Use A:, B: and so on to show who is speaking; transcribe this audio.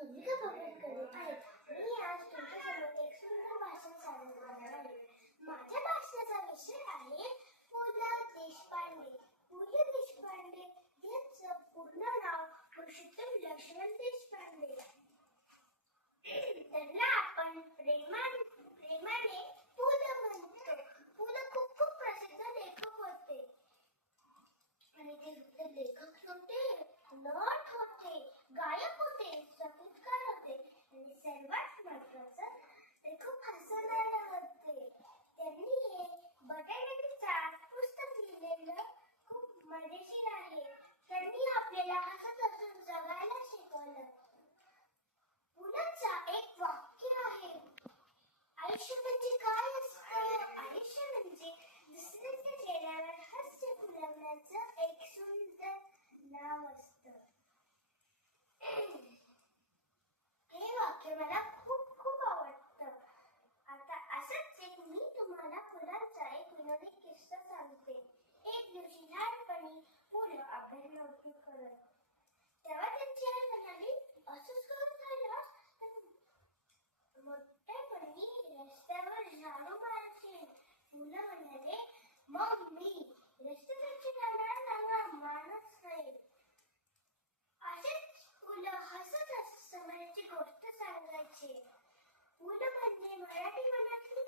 A: भूमिका पालन करत मी आज तुमच्यासमोर एक सुंदर भाषण सादर करणार आहे माझ्या भाषणाचा विषय आहे पु ल देशपांडे पु ल देशपांडे याचं पूर्ण नाव पुरुषोत्तम लक्ष्मण देशपांडे त्यांना आपण प्रेमान प्रेमाने पु ल म्हणतो पु ल खूप खूप प्रसिद्ध लेखक होते आणि ते लेखक नव्हते marathi manatli